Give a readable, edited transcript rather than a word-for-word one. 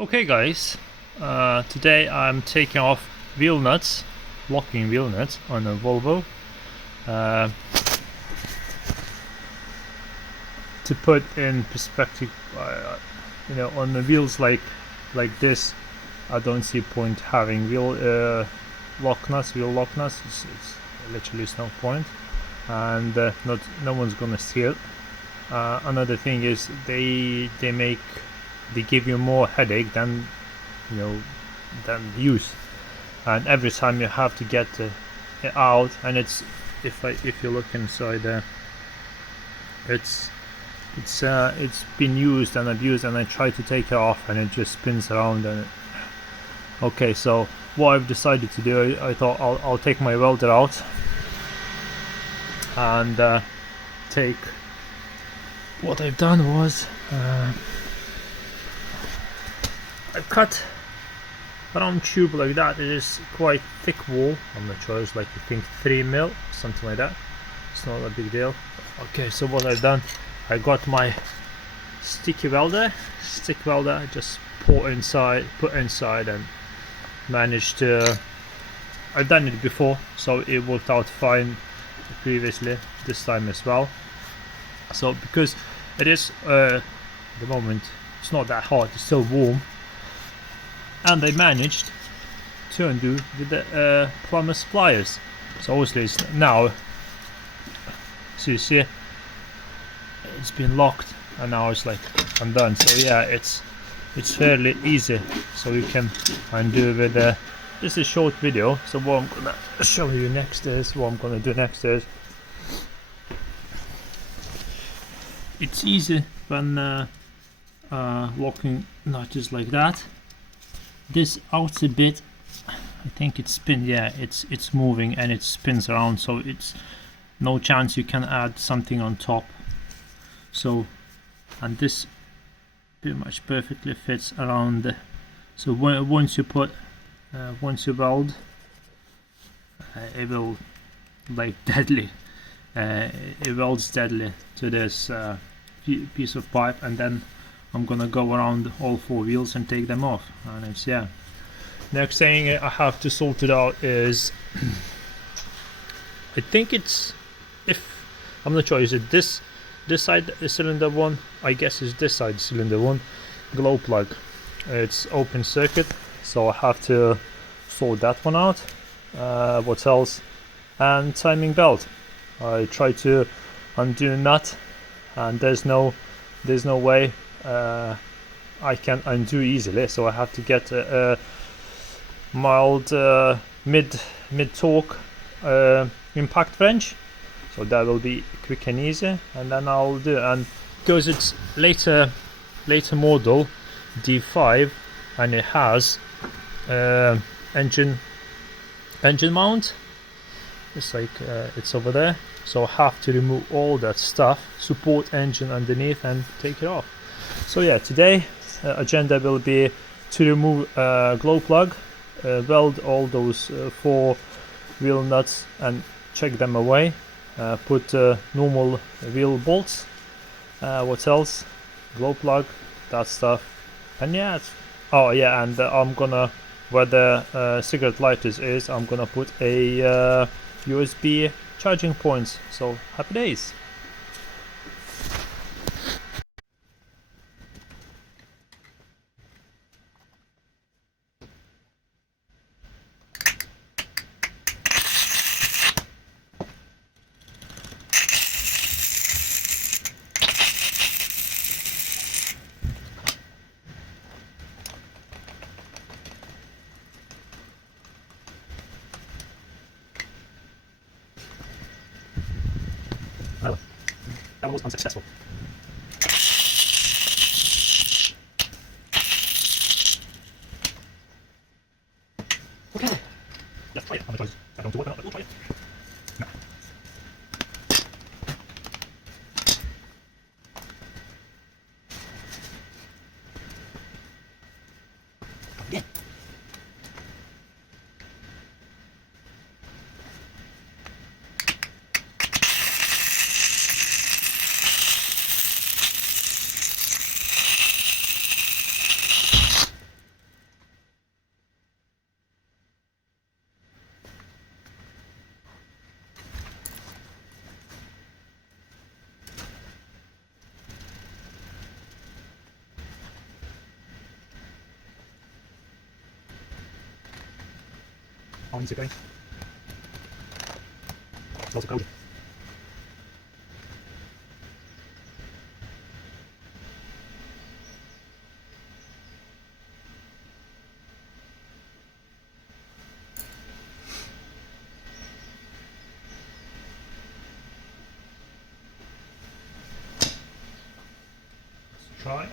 Okay guys, today I'm taking off wheel nuts, locking wheel nuts on a Volvo uh, to put in perspective, on the wheels like this. I don't see point having wheel lock nuts. It's literally no point, and no one's gonna see it. Another thing is they give you more headache than you know than use, and every time you have to get it out, and if you look inside there, it's been used and abused, and I try to take it off and it just spins around. And okay, so what I've decided to do, I thought I'll take my welder out and take what I've done was I've cut a round tube like that. It is quite thick wall. I'm not sure, it's like I think 3 mil, something like that. It's not a big deal. Okay, so what I've done, I got my stick welder, just put inside and managed to. I've done it before, so it worked out fine previously, this time as well. So because it is at the moment it's not that hot, it's still warm, and I managed to undo with the plumber's pliers. So obviously it's now, so you see it's been locked, and now it's like undone. So yeah, it's fairly easy, so you can undo with this is a short video. So what I'm gonna show you next is it's easy when locking notches like that. This outside bit, I think it's it's moving and it spins around, so it's no chance you can add something on top. So, and this pretty much perfectly fits around so once you weld, it will like deadly, it welds deadly to this piece of pipe, and then I'm gonna go around all 4 wheels and take them off. And it's next thing I have to sort it out is I think it's, if I'm not sure, is it this side cylinder one? I guess it's this side cylinder one glow plug. It's open circuit, so I have to sort that one out. What else? And timing belt. I try to undo nut, and there's no way I can undo easily, so I have to get a mild mid torque impact wrench, so that will be quick and easy, and then I'll do. And because it's later model D5, and it has engine mount, it's like it's over there, so I have to remove all that stuff, support engine underneath, and take it off. So yeah, today agenda will be to remove glow plug, weld all those 4 wheel nuts and check them away, put normal wheel bolts, what else, glow plug, that stuff, and yeah, and I'm gonna, where the cigarette lighters is, I'm gonna put a USB charging points. So happy days. Well, that was unsuccessful. Okay, let's try it. I'm gonna try this. I don't do it, but we'll try it. No. Yeah. Eins again. Lots of code. Let's try.